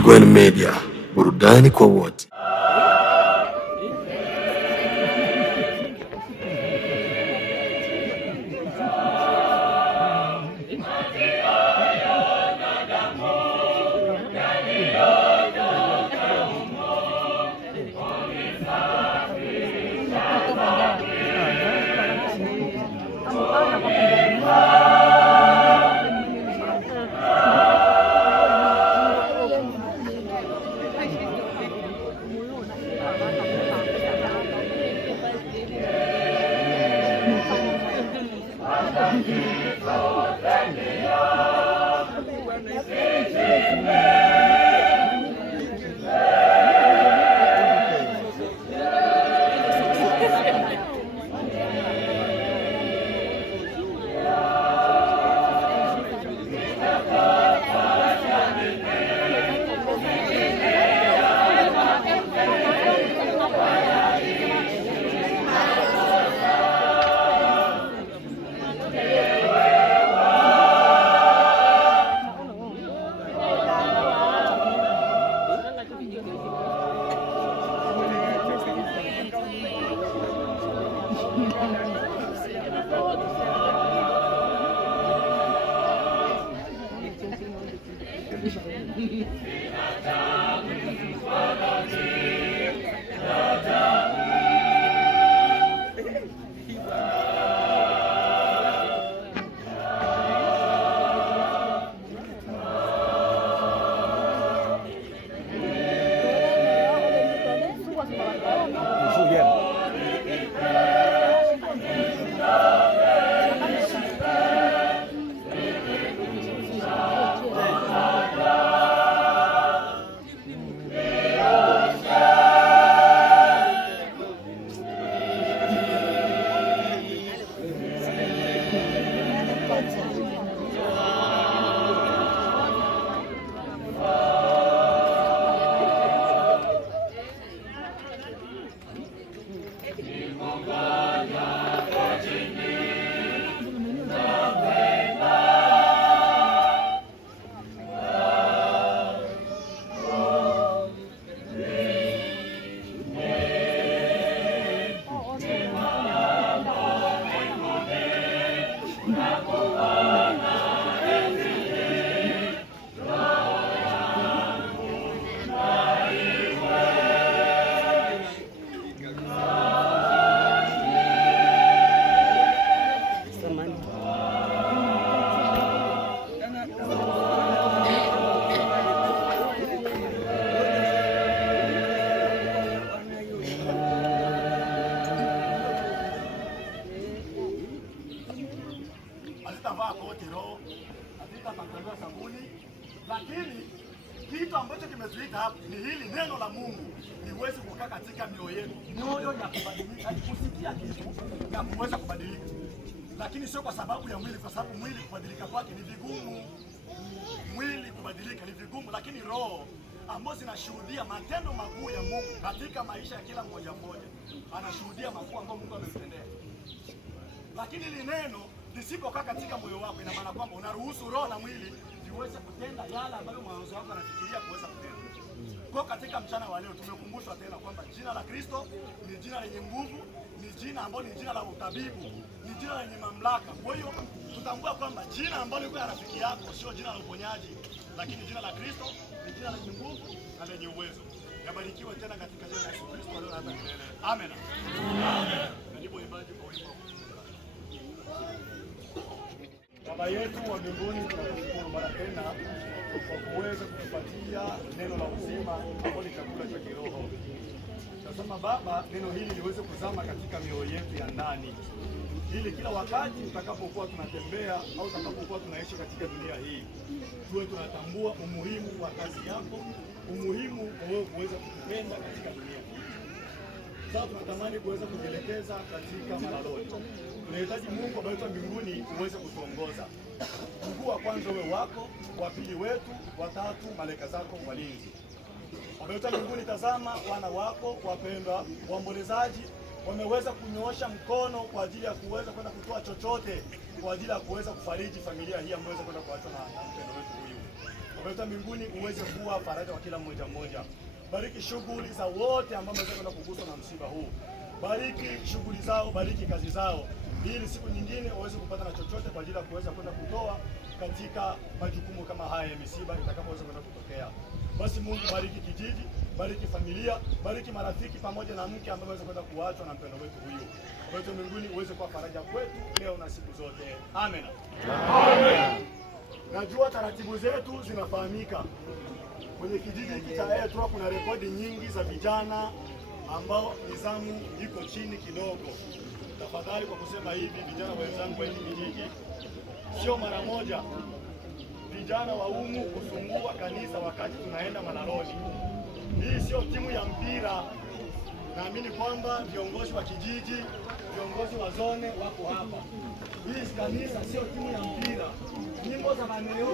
Trigwen Media, burudani kwa wote. Lakini kitu ambacho kimezuika hapa ni hili neno la Mungu liweze kukaa katika mioyo yetu, mioyo ya kubadilika, kusikia kitu na kuweza kubadilika. Lakini sio kwa sababu ya mwili, kwa sababu mwili kubadilika kwake ni vigumu. Mwili kubadilika ni vigumu, lakini roho ambazo zinashuhudia matendo makuu ya Mungu katika maisha ya kila mmoja mmoja, anashuhudia makuu ambayo Mungu amemtendea. Lakini ili neno lisipokaa katika moyo wako, ina maana kwamba unaruhusu roho na mwili viweze kutenda yale ambayo mawazo yako yanafikiria kuweza kutenda. Kwa katika mchana wa leo tumekumbushwa tena kwamba jina la Kristo ni jina lenye nguvu, ni jina ambalo ni jina la utabibu, ni jina lenye mamlaka. Kwa hiyo tutambua kwamba jina ambalo liko ya rafiki yako sio jina la uponyaji, lakini jina la Kristo ni jina lenye nguvu na lenye uwezo. Yabarikiwe tena katika jina la Yesu Kristo leo na hata milele. Amen. Amen. Ndio ibada kwa wimbo. Baba yetu wa mbinguni, tunakushukuru mara tena kwa kuweza kutupatia neno la uzima ambalo ni chakula cha kiroho. Nasema Baba, neno hili liweze kuzama katika mioyo yetu ya ndani, ili kila wakati tutakapokuwa tunatembea au tutakapokuwa tunaishi katika dunia hii, tuwe tunatambua umuhimu wa kazi yako, umuhimu wa wewe kuweza kutupenda katika dunia hii. Sasa tunatamani kuweza kujielekeza katika malori. Tunahitaji Mungu Baba yetu wa mbinguni uweze kutuongoza. Mguu wa kwanza wewe wako, wa pili wetu, wa tatu malaika zako walinzi. Baba yetu wa mbinguni, tazama wana wako wapendwa waombolezaji wameweza kunyoosha mkono kwa ajili ya kuweza kwenda kutoa chochote kwa ajili ya kuweza kufariji familia hii ambayo inaweza kwenda kuachwa na mpendo wetu huyu. Baba yetu mbinguni, uweze kuwa faraja kwa kila mmoja mmoja. Bariki shughuli za wote ambao wameweza kwenda kuguswa na msiba huu. Bariki shughuli zao, bariki kazi zao, ili siku nyingine waweze kupata na chochote kwa ajili ya kuweza kwenda kutoa katika majukumu kama haya ya misiba itakapoweza kwenda kutokea. Basi Mungu, bariki kijiji, bariki familia, bariki marafiki pamoja na mke ambaye waweza kwenda kuachwa na mpendo wetu huyu. Baba yetu mbinguni, uweze kuwa faraja kwetu leo na siku zote. Amen. Amen. Najua taratibu zetu zinafahamika. Kwenye kijiji hiki cha Etro kuna rekodi nyingi za vijana ambao nizamu iko chini kidogo. Tafadhali kwa kusema hivi, vijana wenzangu wa hiki kijiji, sio mara moja vijana wa umu kufungua kanisa wakati tunaenda Malaloni. Hii sio timu ya mpira. Naamini kwamba viongozi wa kijiji, viongozi wa zone wako hapa. Hii kanisa sio timu ya mpira. Nyimbo za maneno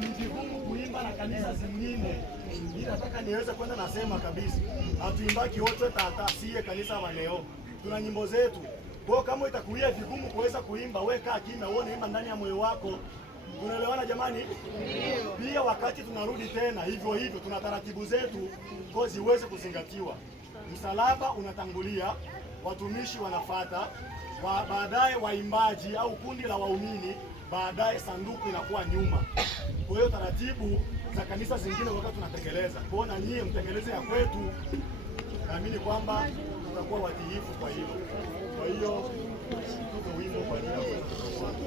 ni vigumu kuimba na kanisa zingine. Mimi nataka niweze kwenda nasema kabisa, hatuimbaki wote tatasie kanisa maneno. Tuna nyimbo zetu. Kwa kama itakuia vigumu kuweza kuimba, wewe kaa kimya uone imba ndani ya moyo wako. Tunaelewana jamani? Ndio. Pia wakati tunarudi tena hivyo hivyo tuna taratibu zetu kwa ziweze kuzingatiwa. Msalaba unatangulia, watumishi wanafata, baadaye waimbaji au kundi la waumini, baadaye sanduku inakuwa nyuma. Kwa hiyo taratibu za kanisa zingine wakati tunatekeleza. Kwa hiyo na nyie mtekeleze ya kwetu. Naamini kwamba tutakuwa watiifu kwa hilo. Kwa hiyo tuko wimbo kwa ajili ya kufuata.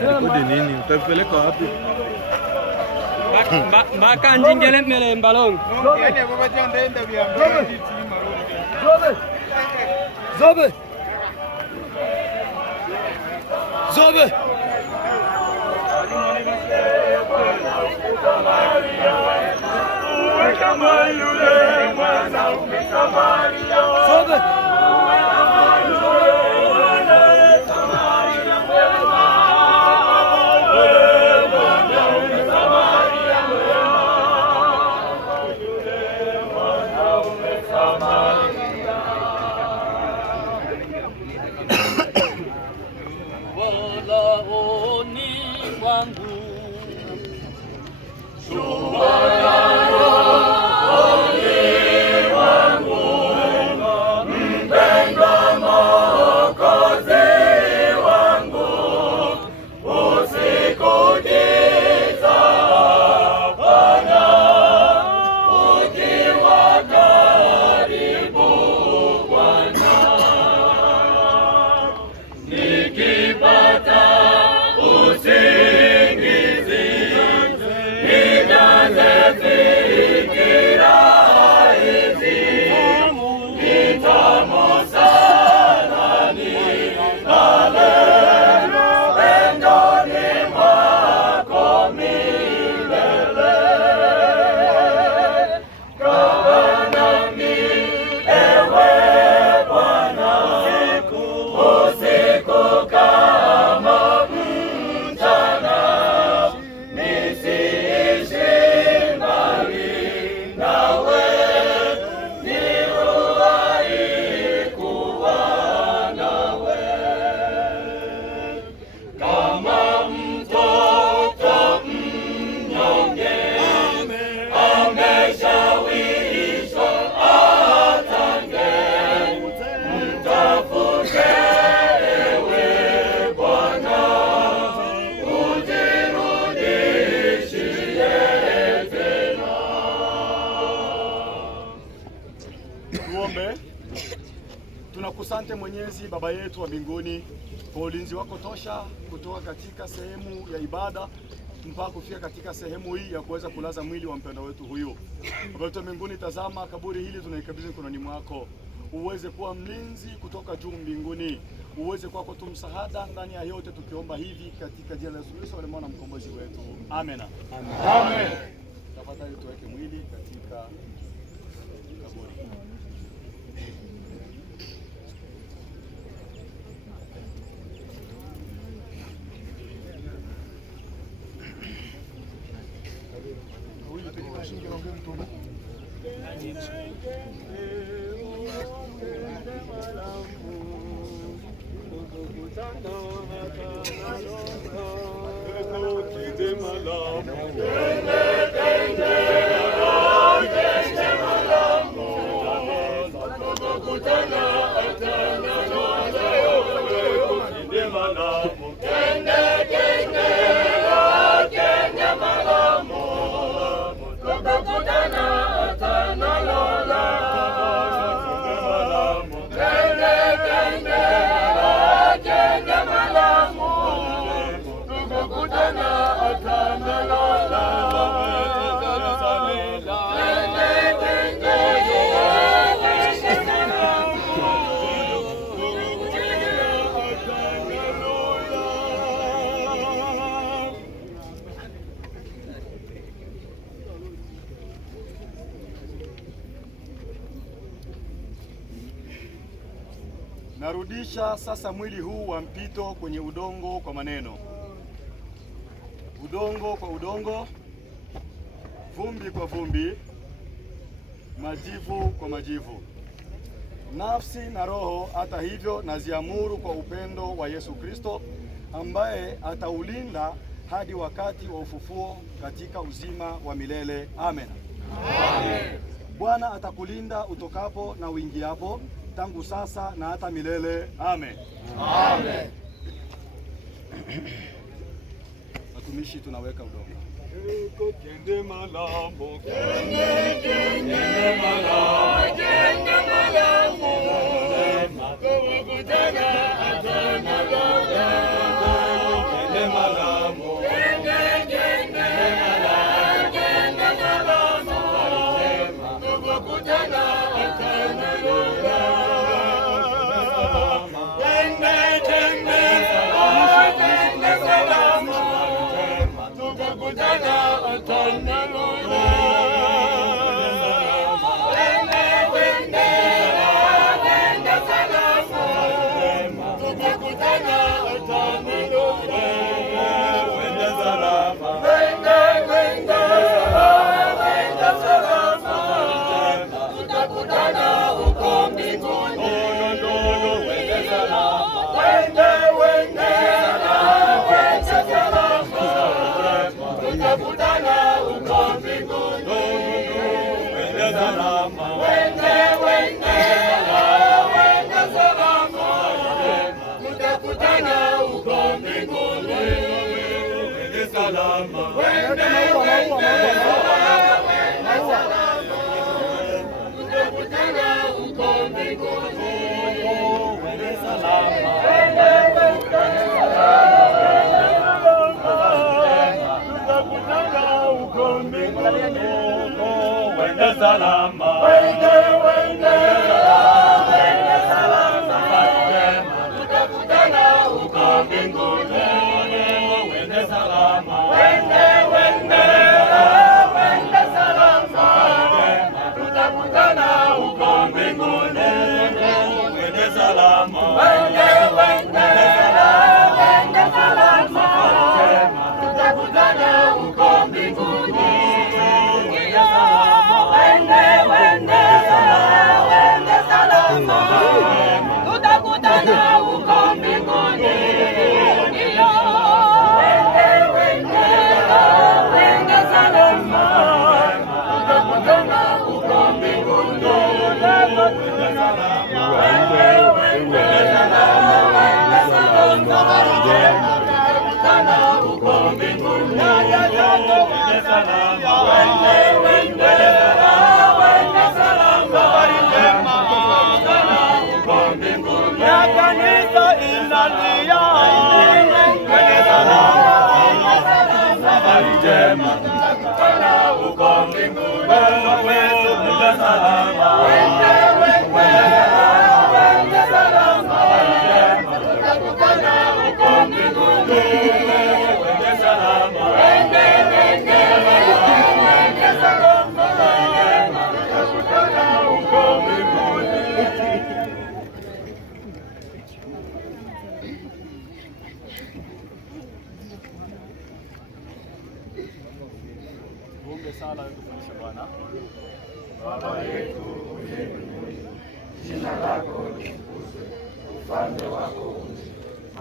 Rekodi nini? Utapeleka wapi? Mpaka njingele mbele mbalongo. Zobe. Zobe. Kama yule mwana Samaria. Zobe. Hey! Tunakusante Mwenyezi Baba yetu wa mbinguni kwa ulinzi wako tosha kutoka katika sehemu ya ibada mpaka kufika katika sehemu hii ya kuweza kulaza mwili wa mpendwa wetu huyu. Baba yetu wa mbinguni, tazama kaburi hili tunaikabidhi mikononi mwako. Uweze kuwa mlinzi kutoka juu mbinguni. Uweze kuwa kwa msaada ndani ya yote, tukiomba hivi katika jina la Yesu Kristo aliye mwana mkombozi wetu. Amen. Amen. Tafadhali tuweke mwili katika kaburi. Narudisha sasa mwili huu wa mpito kwenye udongo kwa maneno. Udongo kwa udongo, vumbi kwa vumbi, majivu kwa majivu. Nafsi na roho hata hivyo naziamuru kwa upendo wa Yesu Kristo, ambaye ataulinda hadi wakati wa ufufuo katika uzima wa milele. Amen. Amen. Bwana atakulinda utokapo na uingiapo, tangu sasa na hata milele. Amen. Amen. Watumishi, tunaweka udongo. Kende malambo, Kende malambo, kende malambo, tukutana atana lola. Kende malambo, kende malambo, kende malambo, tukutana atana lola. uko mbinguni, wende salama, wende salama, tutakutana uko mbinguni, wende salama, wende salama, tutakutana uko mbinguni, wende salama, wende salama, tutakutana uko mbinguni, wende salama, tutakutana uko mbinguni, Sala tufundishe Bwana. Baba yetu uliye mbinguni, jina lako litukuzwe, ufalme wako uje,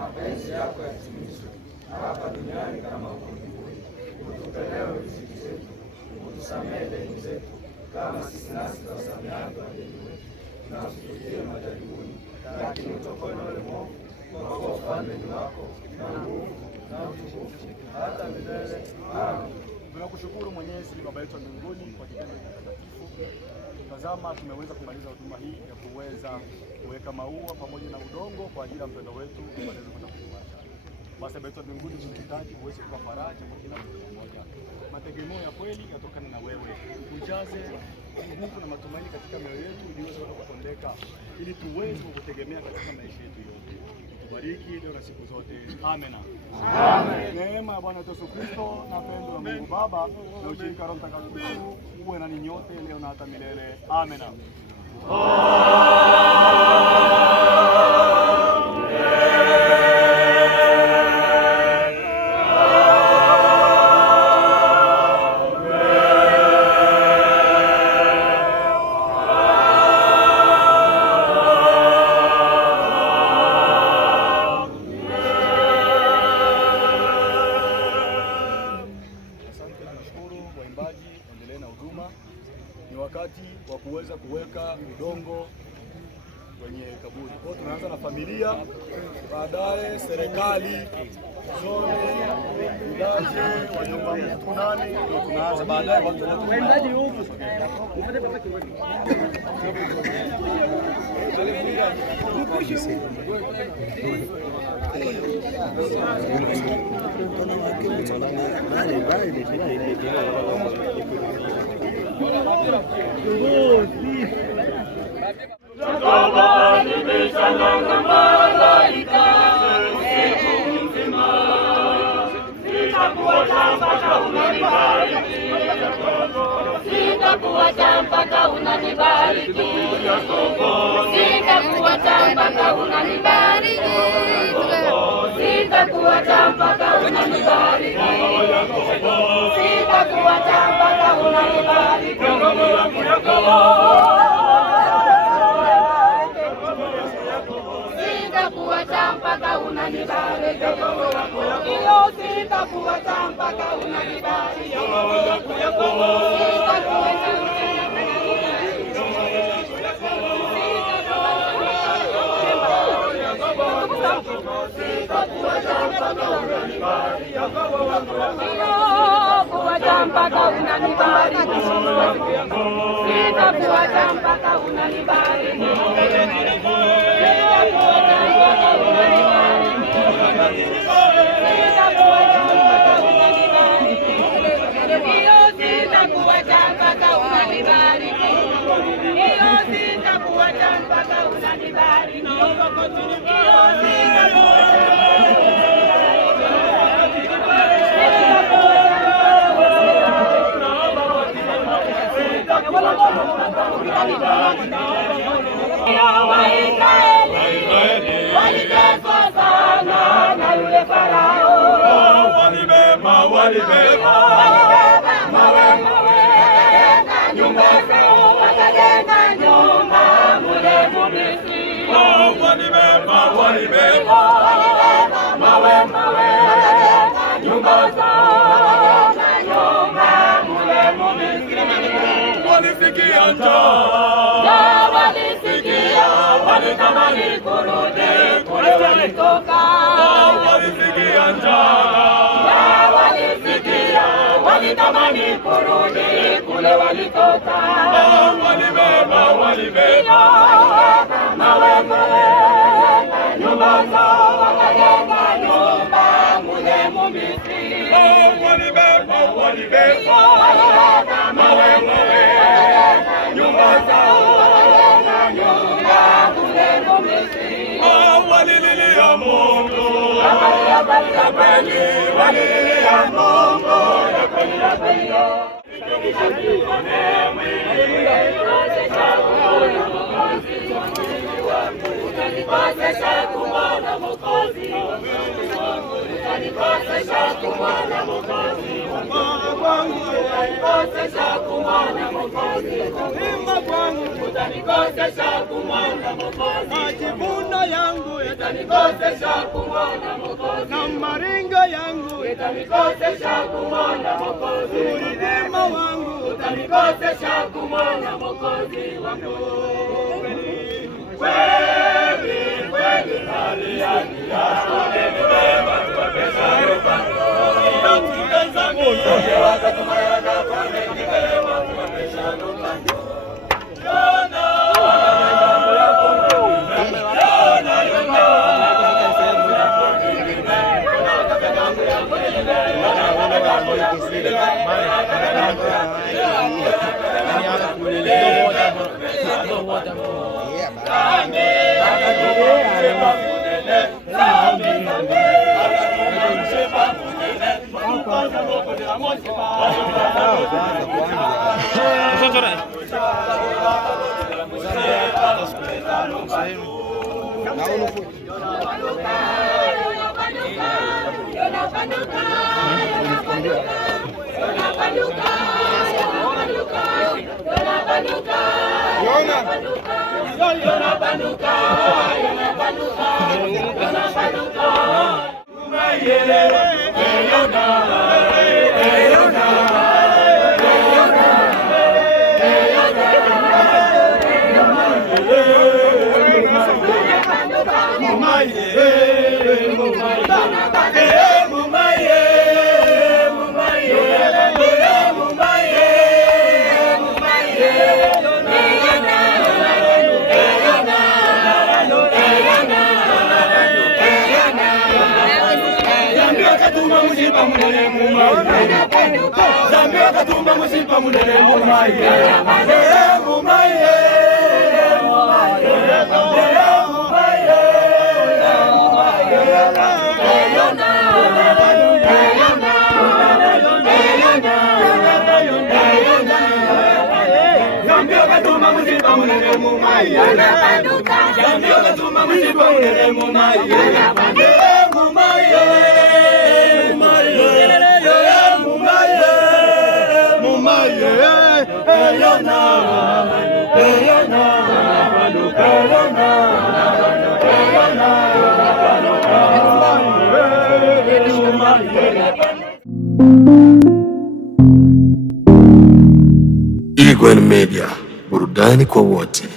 mapenzi yako yatimizwe hapa duniani kama huko mbinguni. Utupe leo riziki zetu, utusamehe deni zetu kama sisi nasi tuwasamehavyo wadeni wetu, na usitutie majaribuni, lakini utuokoe na yule mwovu, kwa kuwa ufalme ni wako na nguvu na utukufu hata milele. Amen. Tunakushukuru Mwenyezi Baba yetu wa mbinguni kwa kitendo hiki takatifu. Tazama, tumeweza kumaliza huduma hii ya kuweza kuweka maua pamoja na udongo kwa ajili ya mpendo wetu aweze kwenda kuiwasha. Basi Baba yetu wa mbinguni, tunahitaji uweze kuwa faraja kwa kila mtu mmoja. Mategemeo ya kweli yatokana na wewe. Ujaze nguvu na matumaini katika mioyo yetu ili uweze kupondeka, ili tuweze kukutegemea katika maisha yetu yote. Bariki leo na siku zote. Amen. Amen. Neema ya Bwana Yesu Kristo na pendo la Mungu Baba na ushirika wa Roho Mtakatifu uwe na ninyi nyote leo na hata milele. Amen. Wa kuweza kuweka udongo kwenye kaburi. Kwa tunaanza na familia, baadaye serikali, zone, vilaje, wanyumba mtu nani, ndio tunaanza baadaye watu waimbaji huko. Sitakuacha mpaka unanibariki, sitakuacha mpaka unanibariki, sitakuacha mpaka unanibariki, sitakuacha mpaka unanibariki, sitakuacha mpaka unanibariki, iyo sitakuacha mpaka unanibariki. Sitakuacha mpaka unanibariki, sitakuacha mpaka unanibariki, sitakuacha mpaka unanibariki, sitakuacha mpaka unanibariki. sitakuacha mpaka unanibariki. Hiyo sitakuacha mpaka unanibariki. Hiyo Waisraeli waliteswa sana na yule Farao. Walibeba mawe nyumba zao, Wakajenga nyumba mule Misri. walibeba mawe nyumba zao, walisikia njaa, walitamani kurudi kule walitoka. walisikia njaa, walitamani kurudi kule walitoka. walibeba mawe nyumba zao, wakajenga nyumba mule Misri. walibeba mawe nyumba zao, walililia Mungu ya kweli, walililia Mungu ya kweli. Majivuno yangu Itanikosesha kumwona Mwokozi, na maringo yangu itanikosesha kumwona Mwokozi, ulima wangu itanikosesha kumwona Mwokozi wangu. Kweli kweli hali yangu umenibeba kuwapesha upande wakatumayana kumenibeba kuwapesha upande. Zambia katumba musipa munene mumaye, mumaye, Zambia katumba musipa munene mumaye, Zambia katumba musipa munene mumaye, Eagle Media, burudani kwa wote.